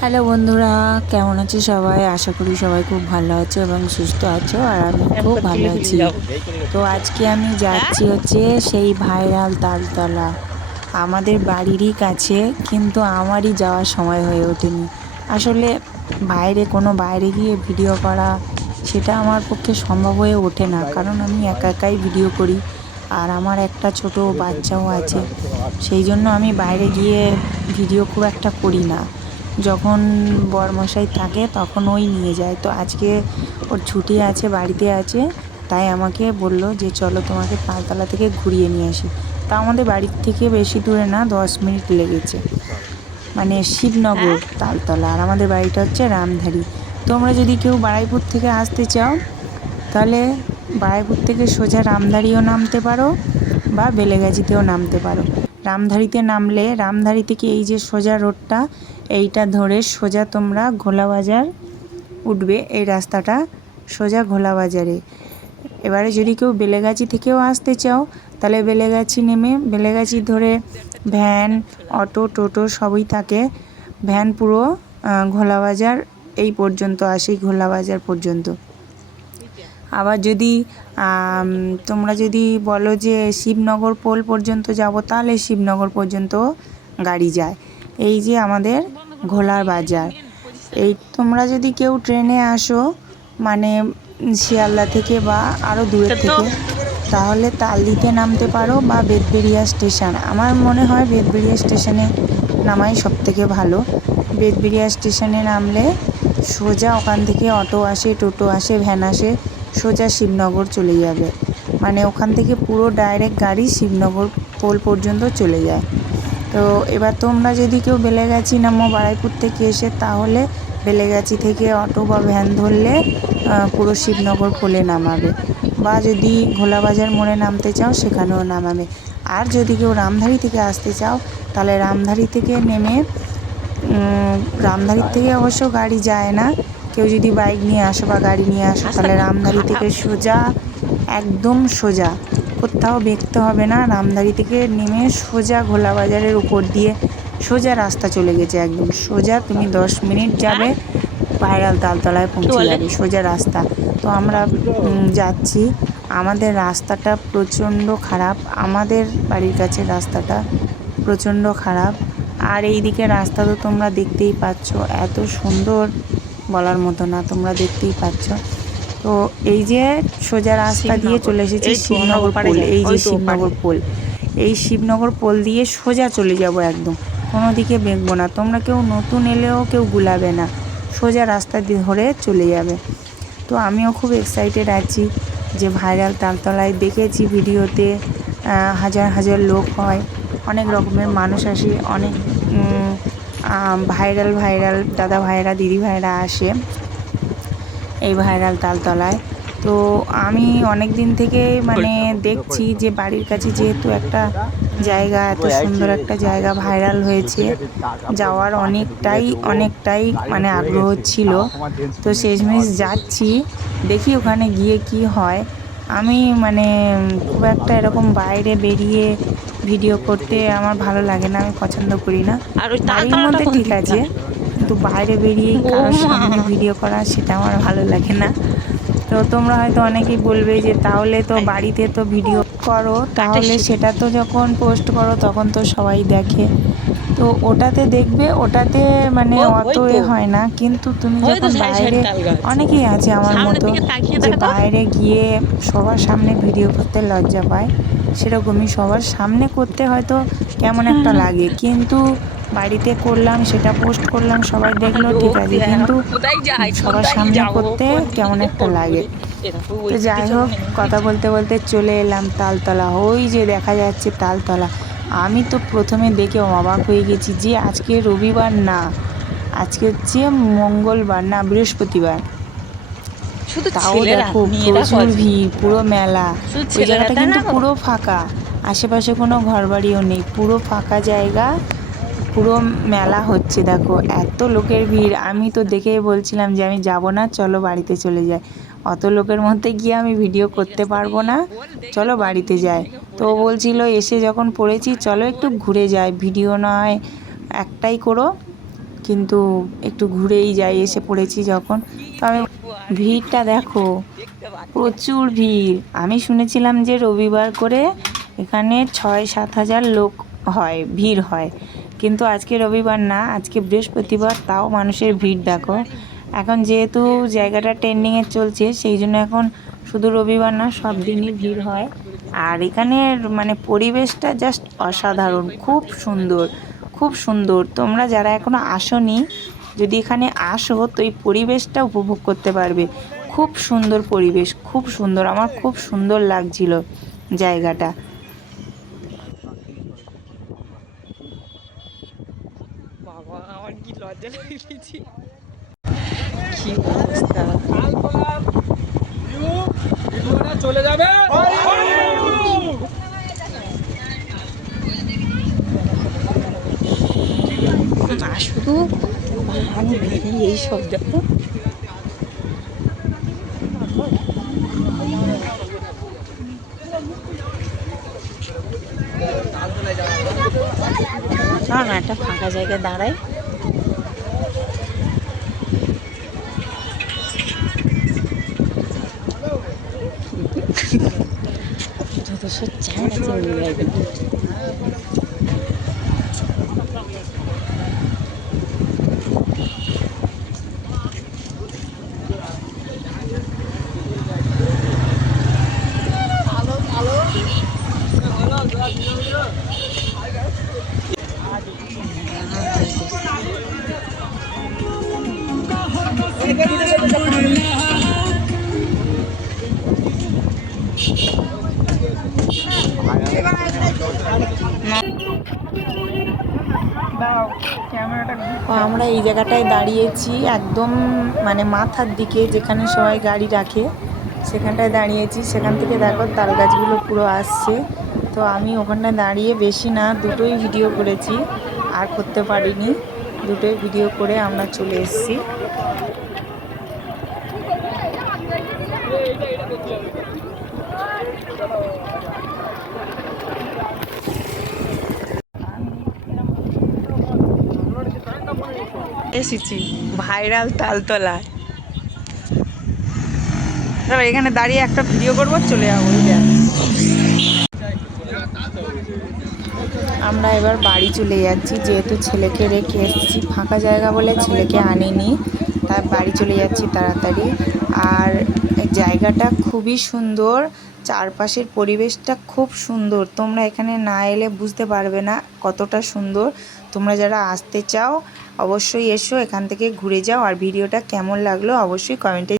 Hello বন্ধুরা কেমন আছো সবাই? আশা করি সবাই খুব ভালো আছো এবং সুস্থ আছো আর আমি খুব ভালো আছি। তো আজকে আমি যাচ্ছি হচ্ছে সেই ভাইরাল তালতলা। আমাদের বাড়িরই কাছে কিন্তু আমারই যাওয়ার সময় হয়ে ওঠেনি। আসলে বাইরে কোনো বাইরে গিয়ে ভিডিও করা সেটা আমার পক্ষে সম্ভব হয়ে ওঠে না। কারণ আমি একা একাই ভিডিও করি আর আমার একটা ছোট বাচ্চাও আছে। সেই জন্য আমি বাইরে গিয়ে ভিডিও খুব একটা করি না। যখন বরমশাই থাকে তখন ওই নিয়ে যায়। তো আজকে ওর ছুটি আছে বাড়িতে আছে তাই আমাকে বলল যে চলো তোমাকে পাঁচতলা থেকে ঘুরিয়ে নিয়ে আসি। তা আমাদের বাড়ির থেকে বেশি দূরে না দশ মিনিট লেগেছে। মানে শিবনগর তালতলা। আর আমাদের বাড়িটা হচ্ছে রামধারী। তোমরা যদি কেউ বারাইপুর থেকে আসতে চাও তাহলে বারাইপুর থেকে সোজা রামধারীও নামতে পারো বা বেলেগাছিতেও নামতে পারো। রামধারীতে নামলে রামধারী থেকে এই যে সোজা রোডটা, এইটা ধরে সোজা তোমরা ঘোলাবাজার উঠবে, এই রাস্তাটা সোজা ঘোলাবাজারে এবারে যদি কেউ বেলেগাছি থেকেও আসতে চাও, তাহলে বেলেগাছি নেমে, বেলেগাছি ধরে ভ্যান, অটো, টোটো সবই থাকে। ভ্যান পুরো ঘোলাবাজার এই পর্যন্ত আসে ঘোলাবাজার পর্যন্ত। আবার যদি তোমরা যদি বলো যে শিবনগর পোল পর্যন্ত যাব তাহলে শিবনগর পর্যন্ত গাড়ি যায়। এই যে আমাদের ঘোলার বাজার। এই তোমরা যদি কেউ ট্রেনে আসো মানে শিয়ালদা থেকে বা আরও দূরের থেকে তাহলে তালদিতে নামতে পারো বা বেদবেরিয়া স্টেশন। আমার মনে হয় বেদবেরিয়া স্টেশনে নামাই সব থেকে ভালো। বেদবেরিয়া স্টেশনে নামলে সোজা ওখান থেকে অটো আসে টোটো আসে ভ্যান আসে সোজা শিবনগর চলে যাবে। মানে ওখান থেকে পুরো ডাইরেক্ট গাড়ি শিবনগর পোল পর্যন্ত চলে যায়। তো এবার তোমরা যদি কেউ বেলেগাছি নামো বারাইপুর থেকে এসে, তাহলে বেলেগাছি থেকে অটো বা ভ্যান ধরলে পুরো শিবনগর পোলে নামাবে। বা যদি ঘোলাবাজার মোড়ে নামতে চাও, সেখানেও নামাবে। আর যদি কেউ রামধারী থেকে আসতে চাও, তাহলে রামধারী থেকে নেমে রামধারীর থেকে অবশ্য গাড়ি যায় না। কেউ যদি বাইক নিয়ে আসো বা গাড়ি নিয়ে আসো তাহলে রামধারী থেকে সোজা একদম সোজা। কোথাও দেখতে হবে না রামধারী থেকে নেমে সোজা ঘোলা বাজারের উপর দিয়ে সোজা রাস্তা চলে গেছে একদম। সোজা তুমি দশ মিনিট যাবে ভাইরাল তালতলায় পৌঁছে যাবে সোজা রাস্তা। তো আমরা যাচ্ছি। আমাদের রাস্তাটা প্রচণ্ড খারাপ। আমাদের বাড়ির কাছে রাস্তাটা প্রচণ্ড খারাপ। আর এই দিকে রাস্তা তো তোমরা দেখতেই পাচ্ছ এত সুন্দর। বলার মতো না তোমরা দেখতেই পাচ্ছ। তো এই যে সোজা রাস্তা দিয়ে চলে এসেছি শিবনগর পোল এই যে শিবনগর পোল এই শিবনগর পোল দিয়ে সোজা চলে যাব একদম। কোনো দিকে বেঁকবো না তোমরা কেউ নতুন এলেও কেউ গুলাবে না সোজা রাস্তা দিয়ে ধরে চলে যাবে। তো আমিও খুব এক্সাইটেড আছি যে ভাইরাল তালতলায় দেখেছি ভিডিওতে হাজার হাজার লোক হয় অনেক রকমের মানুষ আসে অনেক ভাইরাল ভাইরাল, দাদা ভাইরা দিদি ভাইরা আসে এই ভাইরাল তালতলায়। তো আমি অনেক দিন থেকে মানে দেখছি যে বাড়ির কাছে যেহেতু একটা জায়গা, এত সুন্দর একটা জায়গা ভাইরাল হয়েছে, যাওয়ার অনেকটাই অনেকটাই মানে আগ্রহ ছিল। তো শেষমেশ যাচ্ছি, দেখি ওখানে গিয়ে কি হয়। আমি মানে খুব একটা এরকম বাইরে বেরিয়ে ভিডিও করতে আমার ভালো লাগে না আমি পছন্দ করি না। আর ওই বাড়ির মধ্যে ঠিক আছে কিন্তু বাইরে বেরিয়ে কারোর। সামনে ভিডিও করা সেটা আমার ভালো লাগে না। তো তোমরা হয়তো অনেকেই বলবে যে তাহলে তো বাড়িতে তো ভিডিও করো তাহলে সেটা তো যখন পোস্ট করো তখন তো সবাই দেখে। তো ওটাতে দেখবে ওটাতে মানে অত এ হয় না। কিন্তু তুমি যখন বাইরে অনেকেই আছে আমার মতো যে বাইরে গিয়ে সবার সামনে ভিডিও করতে লজ্জা পায় সেরকমই সবার সামনে করতে হয়তো কেমন একটা লাগে। কিন্তু বাড়িতে করলাম সেটা পোস্ট করলাম সবাই দেখল ঠিক আছে। কিন্তু সবার সামনে করতে কেমন একটা লাগে। তো যাই হোক কথা বলতে বলতে চলে এলাম তালতলা। ওই যে দেখা যাচ্ছে তালতলা। আমি তো প্রথমে দেখে অবাক হয়ে গেছি যে আজকে রবিবার না আজকে হচ্ছে মঙ্গলবার না বৃহস্পতিবার। শুধু তাও দেখো প্রচুর ভিড় পুরো মেলা। ওই জায়গাটা কিন্তু পুরো ফাঁকা। আশেপাশে কোনো ঘরবাড়িও নেই পুরো ফাঁকা জায়গা। পুরো মেলা হচ্ছে, দেখো। এত লোকের ভিড়। আমি তো দেখেই বলছিলাম যে, আমি যাব না, চলো বাড়িতে চলে যাই। অত লোকের মধ্যে গিয়ে আমি ভিডিও করতে পারব না। চলো বাড়িতে যাই। তো বলছিল, এসে যখন পড়েছি, চলো একটু ঘুরে যাই। ভিডিও নয়, একটাই করো। কিন্তু একটু ঘুরেই যাই, এসে পড়েছি যখন। তো আমি ভিড়টা দেখো, প্রচুর ভিড়। আমি শুনেছিলাম যে, রবিবার করে এখানে ছয় সাত হাজার লোক হয়, ভিড় হয়। কিন্তু আজকে রবিবার না, আজকে বৃহস্পতিবার, তাও মানুষের ভিড়, দেখো। এখন যেহেতু জায়গাটা ট্রেন্ডিংয়ে চলছে, সেই জন্য এখন শুধু রবিবার না, সব দিনই ভিড় হয়। আর এখানের মানে পরিবেশটা জাস্ট অসাধারণ, খুব সুন্দর খুব সুন্দর। তোমরা যারা এখনও আসোনি, যদি এখানে আসো, তো এই পরিবেশটা উপভোগ করতে পারবে। খুব সুন্দর পরিবেশ, খুব সুন্দর, আমার খুব সুন্দর লাগছিল জায়গাটা বাবা আমার চলে যাবে না শুধু এইসব দেখো চল না একটা ফাঁকা জায়গায় দাঁড়াই যত সব আমরা এই জায়গাটায় দাঁড়িয়েছি একদম মানে মাথার দিকে যেখানে সবাই গাড়ি রাখে, সেখানটায় দাঁড়িয়েছি। সেখান থেকে দেখো তাল গাছগুলো পুরো আসছে। তো আমি ওখানটায় দাঁড়িয়ে বেশি না, দুটোই ভিডিও করেছি, আর করতে পারিনি। দুটোই ভিডিও করে আমরা চলে এসেছি। এসেছি, ভাইরাল তালতলায়। এবার এখানে দাঁড়িয়ে একটা ভিডিও করব, চলে যাব আমরা এবার বাড়ি চলে যাচ্ছি, যেহেতু ছেলেকে রেখে এসেছি, ফাঁকা জায়গা বলে ছেলেকে আনিনি তার বাড়ি চলে যাচ্ছি তাড়াতাড়ি। আর জায়গাটা খুবই সুন্দর, চারপাশের পরিবেশটা খুব সুন্দর। তোমরা এখানে না এলে বুঝতে পারবে না কতটা সুন্দর। তোমরা যারা আসতে চাও, অবশ্যই এসো, এখান থেকে ঘুরে যাও। আর ভিডিওটা কেমন লাগল, অবশ্যই কমেন্টে